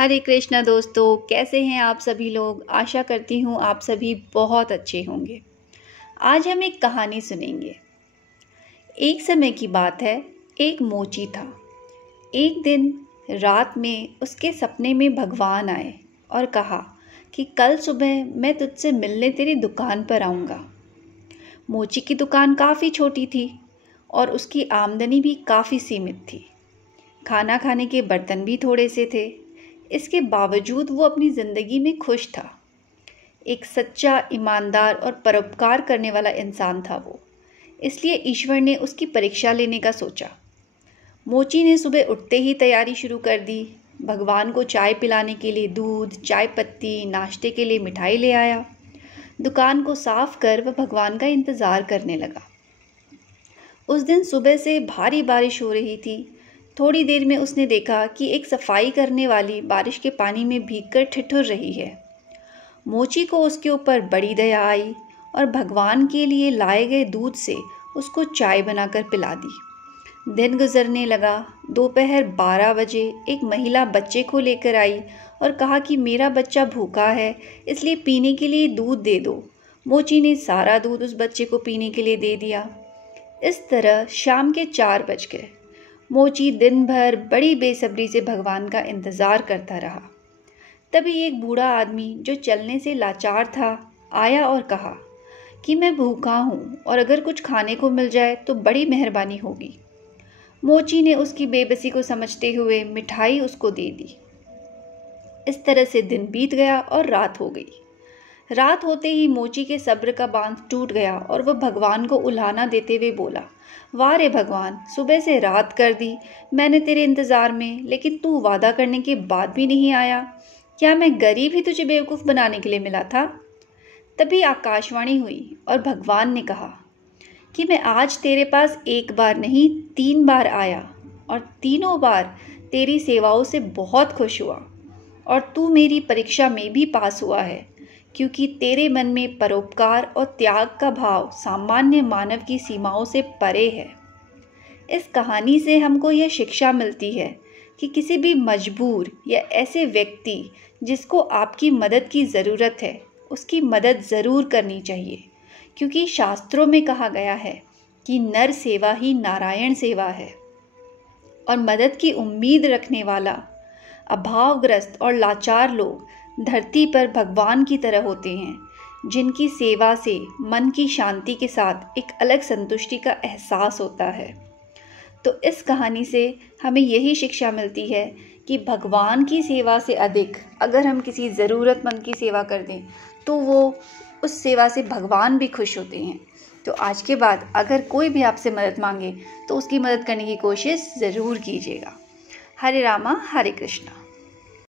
हरे कृष्णा दोस्तों, कैसे हैं आप सभी लोग। आशा करती हूँ आप सभी बहुत अच्छे होंगे। आज हम एक कहानी सुनेंगे। एक समय की बात है, एक मोची था। एक दिन रात में उसके सपने में भगवान आए और कहा कि कल सुबह मैं तुझसे मिलने तेरी दुकान पर आऊँगा। मोची की दुकान काफ़ी छोटी थी और उसकी आमदनी भी काफ़ी सीमित थी। खाना खाने के बर्तन भी थोड़े से थे। इसके बावजूद वो अपनी ज़िंदगी में खुश था। एक सच्चा, ईमानदार और परोपकार करने वाला इंसान था वो। इसलिए ईश्वर ने उसकी परीक्षा लेने का सोचा। मोची ने सुबह उठते ही तैयारी शुरू कर दी। भगवान को चाय पिलाने के लिए दूध, चाय पत्ती, नाश्ते के लिए मिठाई ले आया। दुकान को साफ कर वह भगवान का इंतज़ार करने लगा। उस दिन सुबह से भारी बारिश हो रही थी। थोड़ी देर में उसने देखा कि एक सफाई करने वाली बारिश के पानी में भीगकर ठिठुर रही है। मोची को उसके ऊपर बड़ी दया आई और भगवान के लिए लाए गए दूध से उसको चाय बनाकर पिला दी। दिन गुजरने लगा। दोपहर 12 बजे एक महिला बच्चे को लेकर आई और कहा कि मेरा बच्चा भूखा है, इसलिए पीने के लिए दूध दे दो। मोची ने सारा दूध उस बच्चे को पीने के लिए दे दिया। इस तरह शाम के 4 बज गए। मोची दिन भर बड़ी बेसब्री से भगवान का इंतज़ार करता रहा। तभी एक बूढ़ा आदमी जो चलने से लाचार था आया और कहा कि मैं भूखा हूँ और अगर कुछ खाने को मिल जाए तो बड़ी मेहरबानी होगी। मोची ने उसकी बेबसी को समझते हुए मिठाई उसको दे दी। इस तरह से दिन बीत गया और रात हो गई। रात होते ही मोची के सब्र का बांध टूट गया और वह भगवान को उल्हाना देते हुए बोला, वाह रे भगवान, सुबह से रात कर दी मैंने तेरे इंतज़ार में, लेकिन तू वादा करने के बाद भी नहीं आया। क्या मैं गरीब ही तुझे बेवकूफ़ बनाने के लिए मिला था? तभी आकाशवाणी हुई और भगवान ने कहा कि मैं आज तेरे पास एक बार नहीं 3 बार आया और तीनों बार तेरी सेवाओं से बहुत खुश हुआ और तू मेरी परीक्षा में भी पास हुआ है, क्योंकि तेरे मन में परोपकार और त्याग का भाव सामान्य मानव की सीमाओं से परे है। इस कहानी से हमको यह शिक्षा मिलती है कि किसी भी मजबूर या ऐसे व्यक्ति जिसको आपकी मदद की ज़रूरत है, उसकी मदद ज़रूर करनी चाहिए, क्योंकि शास्त्रों में कहा गया है कि नर सेवा ही नारायण सेवा है। और मदद की उम्मीद रखने वाला, अभावग्रस्त और लाचार लोग धरती पर भगवान की तरह होते हैं, जिनकी सेवा से मन की शांति के साथ एक अलग संतुष्टि का एहसास होता है। तो इस कहानी से हमें यही शिक्षा मिलती है कि भगवान की सेवा से अधिक अगर हम किसी ज़रूरतमंद की सेवा कर दें तो वो उस सेवा से भगवान भी खुश होते हैं। तो आज के बाद अगर कोई भी आपसे मदद मांगे तो उसकी मदद करने की कोशिश ज़रूर कीजिएगा। हरे रामा, हरे कृष्णा।